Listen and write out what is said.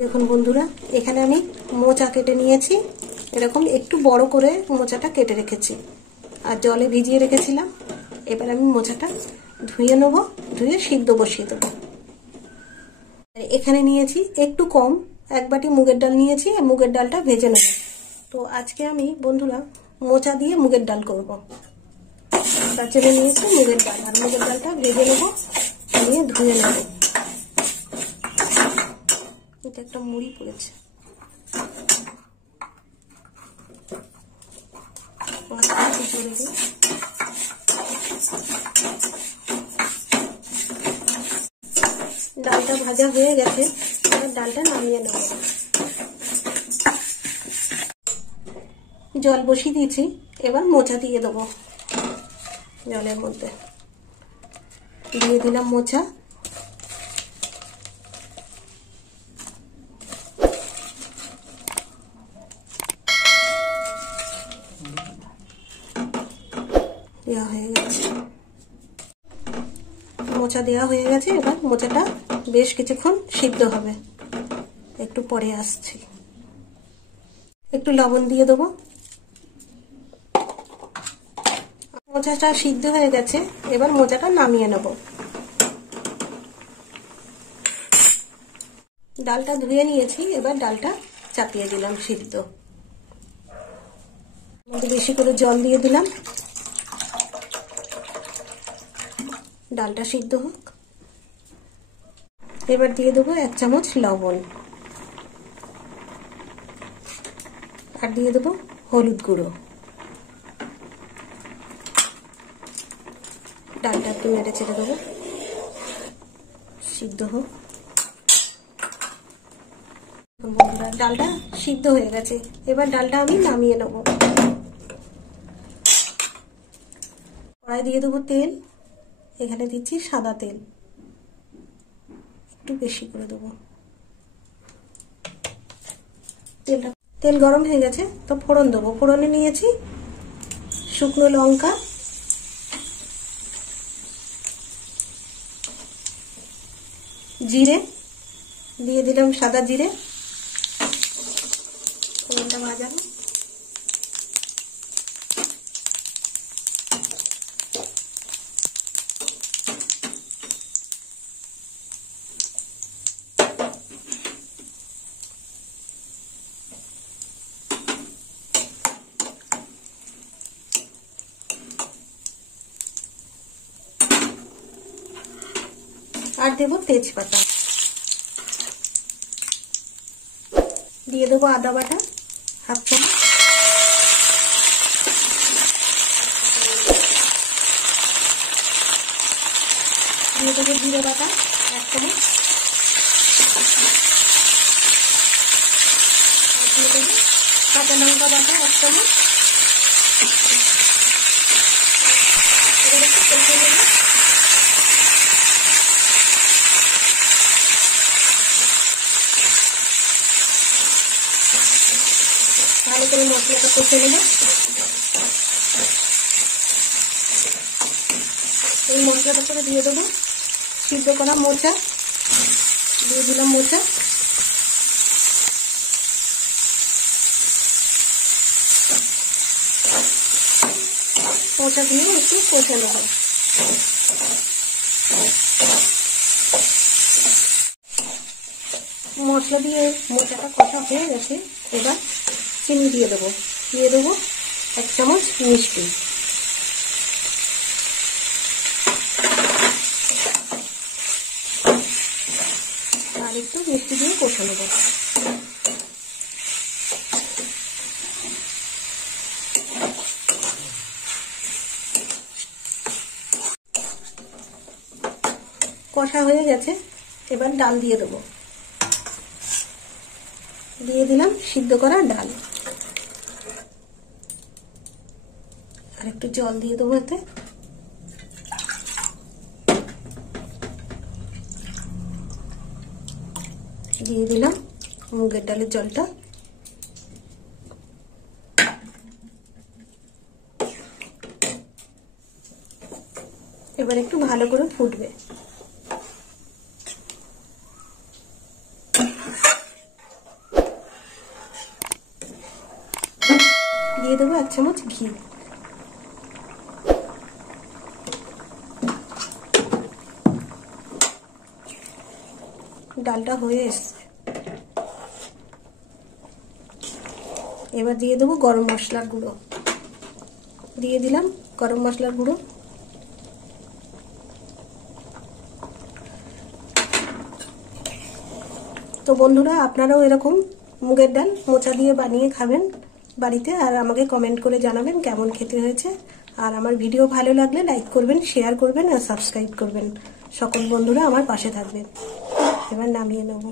দেখুন বন্ধুরা, এখানে আমি মোচা কেটে নিয়েছি। এরকম একটু বড় করে মোচাটা কেটে রেখেছি আর জলে ভিজিয়ে রেখেছিলাম। এবার আমি মোচাটা ধুয়ে নেব, ধুয়ে সিদ্ধ বসিয়ে দেবো। এখানে নিয়েছি একটু কম, 1 বাটি মুগের ডাল নিয়েছি। মুগের ডালটা ভেজে নেব। তো আজকে আমি বন্ধুরা মোচা দিয়ে মুগের ডাল করব। তার জন্য নিয়েছি মুগের ডাল, আর মুগের ডালটা ভেজে নেব, নিয়ে ধুয়ে নেব। এটা একটা মুড়ি পড়েছে। ডালটা ভাজা হয়ে গেছে, এবার ডালটা নামিয়ে নেব। জল বসিয়ে দিয়েছি, এবার মোচা দিয়ে দেবো। জলের মধ্যে দিয়ে দিলাম মোচা। দেওয়া হয়ে গেছে, মোচা দেওয়া হয়ে গেছে। এবার মোচাটা বেশ কিছুক্ষণ সিদ্ধ হবে, একটু পরে আসছি। একটু লবণ দিয়ে দেবো। মোচাটা সিদ্ধ হয়ে গেছে, এবার মোচাটা নামিয়ে নেব। ডালটা ধুয়ে নিয়েছি, এবার ডালটা চাপিয়ে দিলাম সিদ্ধ। বেশি করে জল দিয়ে দিলাম, ডালটা সিদ্ধ হোক। এবার দিয়ে দেবো 1 চামচ লবণ, আর দিয়ে দেবো হলুদ গুঁড়ো। ডালটা একটু নেড়ে চেড়ে দেবো, সিদ্ধ হোক। ডালটা সিদ্ধ হয়ে গেছে, এবার ডালটা আমি নামিয়ে নেব। কড়াই দিয়ে দেবো তেল। এখানে দিচ্ছি সাদা তেল, একটু বেশি করে দেবো। তেল গরম হয়ে গেছে, তো ফোড়ন দেবো। ফোড়নে নিয়েছি শুকনো লঙ্কা, জিরে দিয়ে দিলাম, সাদা জিরে। ফোড়নটা ভাজাবো। আর দেবো তেজপাতা, দিয়ে দেবো আদা বাটা 1/2 চামচ, দিয়ে দেবো জিরে বাটা 1 চামচ, দিয়ে দেবো কাঁচা লঙ্কা বাটা 1 চামচ। এবার একটু কষে নেব। ভালো করে মশলাটা কষে নেব। এই মশলাটা করে দিয়ে দেবো সিদ্ধ করা মোচা, দিয়ে দিলাম মোচা। মোচা দিয়ে একটু কষে নেব। মশলা দিয়ে মোচাটা কষা হয়ে গেছে, এবার চিনি দিয়ে দেবো। দিয়ে দেবো 1 চামচ মিষ্টি। আর একটু মিষ্টি দিয়ে কষে নেব। কষা হয়ে গেছে, এবার ডাল দিয়ে দেবো। দিয়ে দিলাম সিদ্ধ করা ডাল, আর একটু জল দিয়ে দেবো এতে। দিয়ে দিলাম মুগের ডালের জলটা। এবার একটু ভালো করে ফুটবে। দিয়ে দেবো 1 চামচ ঘি। ডালটা হয়ে এসছে, এবার দিয়ে দেবো গরম মশলার গুঁড়ো। দিয়ে দিলাম গরম মশলার গুঁড়ো। তো বন্ধুরা, আপনারাও এরকম মুগের ডাল মোচা দিয়ে বানিয়ে খাবেন বাড়িতে, আর আমাকে কমেন্ট করে জানাবেন কেমন খেতে হয়েছে। আর আমার ভিডিও ভালো লাগলে লাইক করবেন, শেয়ার করবেন আর সাবস্ক্রাইব করবেন। সকল বন্ধুরা আমার পাশে থাকবেন। এবার নামিয়ে নেব।